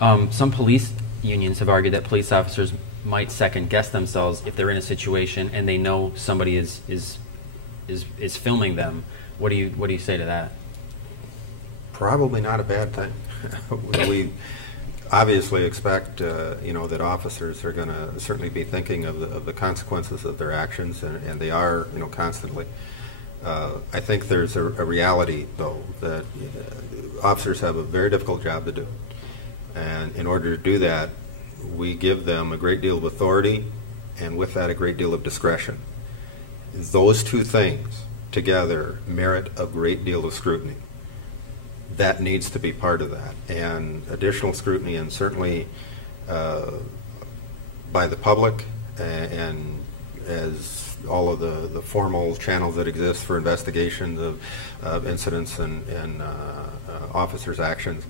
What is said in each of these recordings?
Some police unions have argued that police officers might second guess themselves if they're in a situation and they know somebody is filming them. What do you say to that? Probably not a bad thing. We obviously expect that officers are going to certainly be thinking of the consequences of their actions, and they are constantly. I think there's a reality, though, that officers have a very difficult job to do. And in order to do that, we give them a great deal of authority, and with that, a great deal of discretion. Those two things together merit a great deal of scrutiny. That needs to be part of that. And additional scrutiny, and certainly by the public, and as all of the formal channels that exist for investigations of incidents and officers' actions,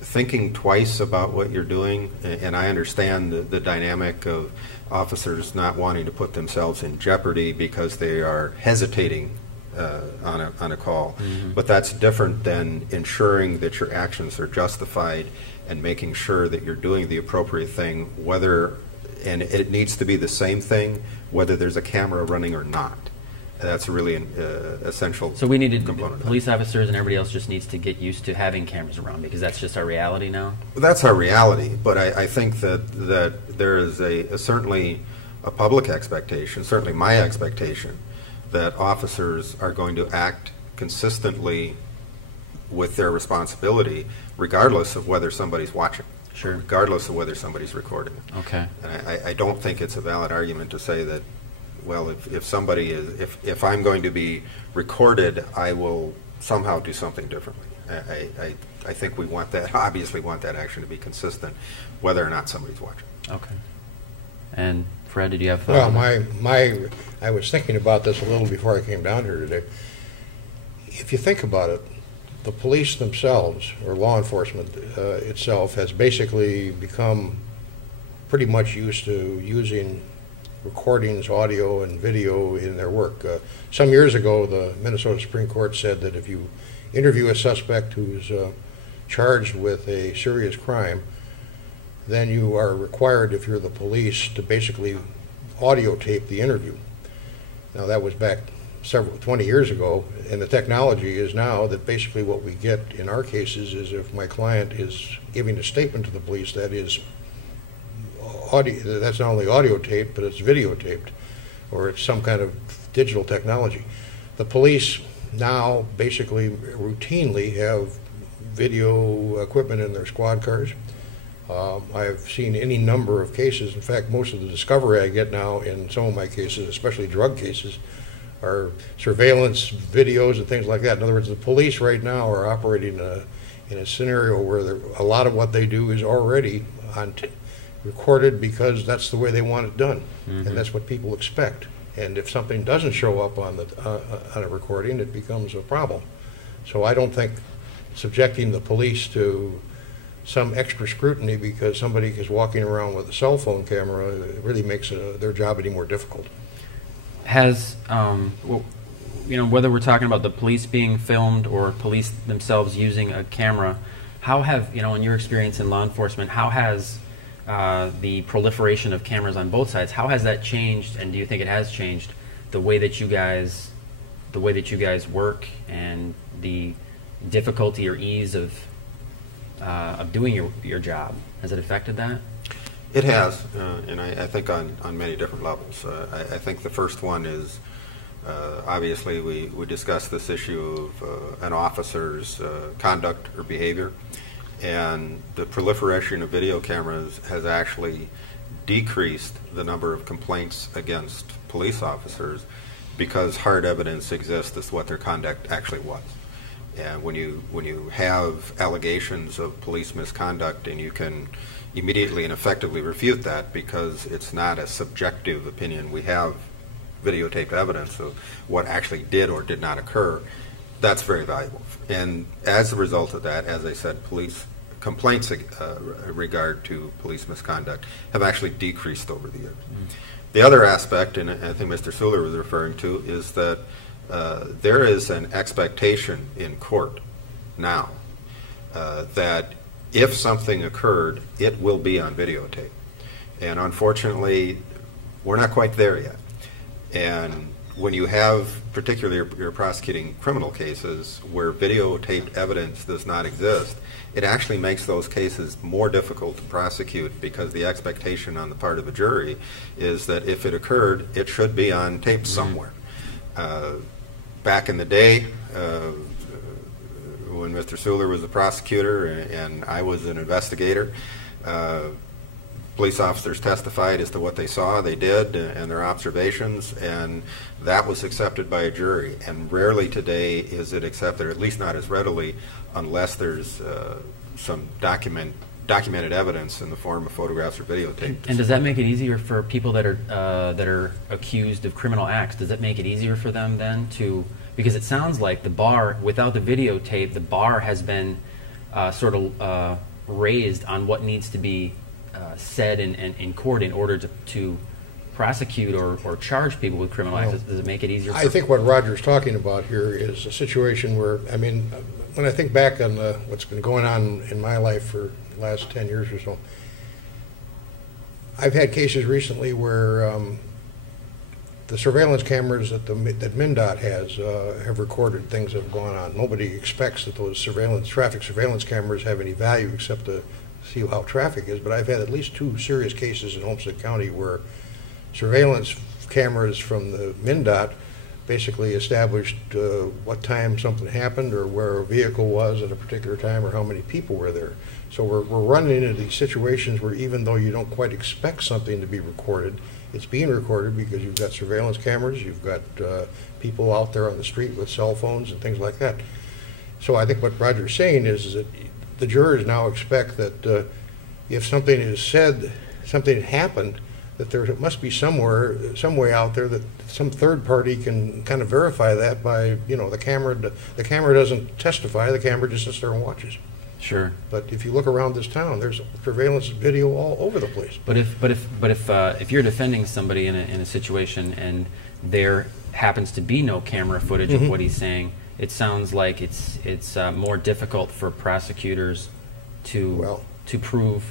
thinking twice about what you're doing. And I understand the dynamic of officers not wanting to put themselves in jeopardy because they are hesitating on a call. Mm-hmm. But that's different than ensuring that your actions are justified and making sure that you're doing the appropriate thing, and it needs to be the same thing whether there's a camera running or not. That's really an essential. So we needed police officers and everybody else just needs to get used to having cameras around, because that's just our reality now. Well, that's our reality, but I think that there is certainly a public expectation, certainly my expectation, that officers are going to act consistently with their responsibility, regardless of whether somebody's watching. Sure. Regardless of whether somebody's recording. Okay. And I don't think it's a valid argument to say that, well, if I'm going to be recorded, I will somehow do something differently. I think we want that, obviously want that action to be consistent, whether or not somebody's watching. Okay. And Fred, did you have? Well, I was thinking about this a little before I came down here today. If you think about it, the police themselves, or law enforcement itself, has basically become pretty much used to using recordings, audio, and video in their work. Some years ago, the Minnesota Supreme Court said that if you interview a suspect who's charged with a serious crime, then you are required, if you're the police, to basically audio tape the interview. Now, that was back 20 years ago, and the technology is now that basically what we get in our cases is if my client is giving a statement to the police that is audio, that's not only audio taped, but it's videotaped, or it's some kind of digital technology. The police now basically routinely have video equipment in their squad cars. I've seen any number of cases. In fact, most of the discovery I get now in some of my cases, especially drug cases, are surveillance videos and things like that. In other words, the police right now are operating in a scenario where a lot of what they do is already recorded because that's the way they want it done, mm-hmm. and that's what people expect. And if something doesn't show up on a recording, it becomes a problem. So I don't think subjecting the police to some extra scrutiny because somebody is walking around with a cell phone camera really makes their job any more difficult. Has, whether we're talking about the police being filmed or police themselves using a camera, how have, in your experience in law enforcement, how has the proliferation of cameras on both sides, how has that changed, and do you think it has changed the way that you guys work and the difficulty or ease of doing your job? Has it affected that? It has, and I think on many different levels. I think the first one is, obviously, we discussed this issue of an officer's conduct or behavior, and the proliferation of video cameras has actually decreased the number of complaints against police officers because hard evidence exists as to what their conduct actually was. And when you have allegations of police misconduct and you can immediately and effectively refute that because it's not a subjective opinion, we have videotaped evidence of what actually did or did not occur, that's very valuable. And as a result of that, as I said, police complaints in regard to police misconduct have actually decreased over the years. Mm-hmm. The other aspect, and I think Mr. Suler was referring to, is that there is an expectation in court now that if something occurred, it will be on videotape. And unfortunately, we're not quite there yet. And when you have, particularly you're prosecuting criminal cases where videotaped evidence does not exist, it actually makes those cases more difficult to prosecute, because the expectation on the part of the jury is that if it occurred, it should be on tape somewhere. Back in the day, when Mr. Suhler was the prosecutor and I was an investigator, police officers testified as to what they saw, they did, and their observations, and that was accepted by a jury. And rarely today is it accepted, or at least not as readily, unless there's some documented evidence in the form of photographs or videotape. And does that make it easier for people that are accused of criminal acts? Does it make it easier for them then to, because it sounds like the bar, without the videotape, the bar has been sort of raised on what needs to be said in court in order to prosecute or charge people with criminal acts? Does it make it easier? I think what Roger's talking about here is a situation where, I mean, when I think back on what's been going on in my life for the last 10 years or so, I've had cases recently where the surveillance cameras that MnDOT has have recorded things that have gone on. Nobody expects that those traffic surveillance cameras have any value except to see how traffic is, but I've had at least 2 serious cases in Homestead County where surveillance cameras from the MnDOT basically established what time something happened or where a vehicle was at a particular time or how many people were there. So we're running into these situations where even though you don't quite expect something to be recorded, it's being recorded because you've got surveillance cameras, you've got people out there on the street with cell phones and things like that. So I think what Roger's saying is that the jurors now expect that if something is said, something happened, that there must be some way out there that some third party can kind of verify that by, you know, the camera doesn't testify, the camera just sits there and watches. Sure. But if you look around this town, there's surveillance video all over the place. But if you're defending somebody in a situation and there happens to be no camera footage of what he's saying, it sounds like it's more difficult for prosecutors to prove.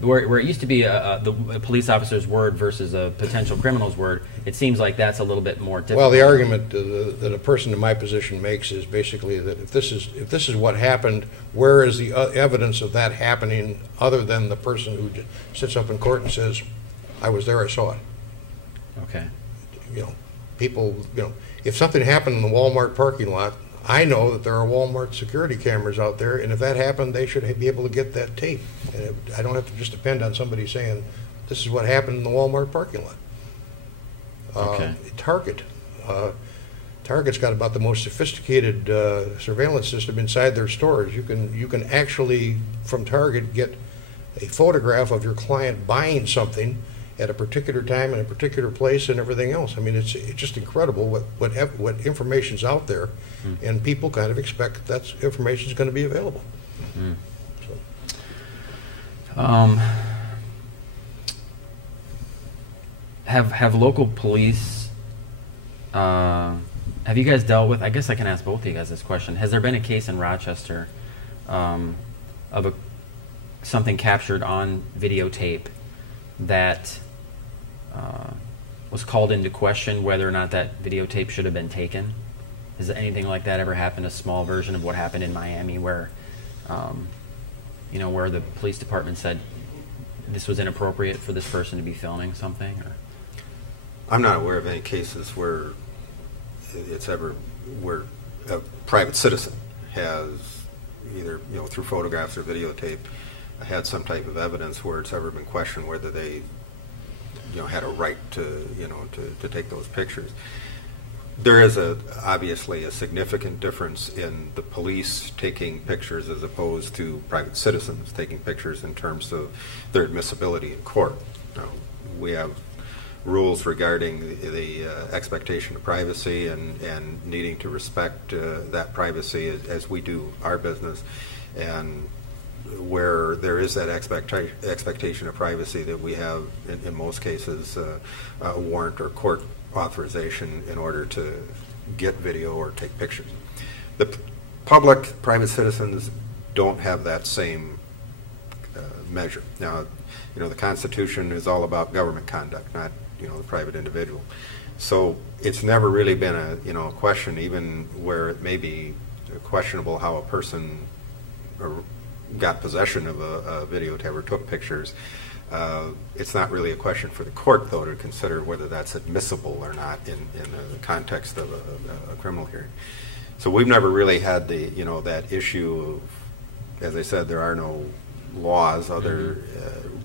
Where it used to be a police officer's word versus a potential criminal's word, it seems like that's a little bit more difficult. Well, the argument that a person in my position makes is basically that if this is what happened, where is the evidence of that happening other than the person who sits up in court and says, "I was there, I saw it." Okay. You know, people. You know, if something happened in the Walmart parking lot, I know that there are Walmart security cameras out there, and if that happened, they should be able to get that tape. And I don't have to just depend on somebody saying, "This is what happened in the Walmart parking lot." Okay. Target's got about the most sophisticated surveillance system inside their stores. You can actually, from Target, get a photograph of your client buying something at a particular time in a particular place and everything else. I mean, it's just incredible what information's out there, and people kind of expect that information's going to be available. So. Have local police? Have you guys dealt with? I guess I can ask both of you guys this question. Has there been a case in Rochester of something captured on videotape that was called into question whether or not that videotape should have been taken? Has anything like that ever happened? A small version of what happened in Miami, where where the police department said this was inappropriate for this person to be filming something? Or? I'm not aware of any cases where where a private citizen has either through photographs or videotape had some type of evidence where it's ever been questioned whether they had a right to take those pictures. There is obviously a significant difference in the police taking pictures as opposed to private citizens taking pictures in terms of their admissibility in court. We have rules regarding the expectation of privacy and needing to respect that privacy as we do our business, and where there is that expectation of privacy that we have in most cases a warrant or court authorization in order to get video or take pictures. The private citizens don't have that same measure. Now, the Constitution is all about government conduct, not the private individual. So it's never really been a question, even where it may be questionable how a person got possession of a videotape or took pictures. It's not really a question for the court, though, to consider whether that's admissible or not in the context of a criminal hearing. So we've never really had that issue of, as I said, there are no laws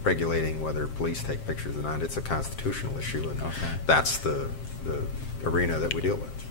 regulating whether police take pictures or not. It's a constitutional issue, and that's the arena that we deal with.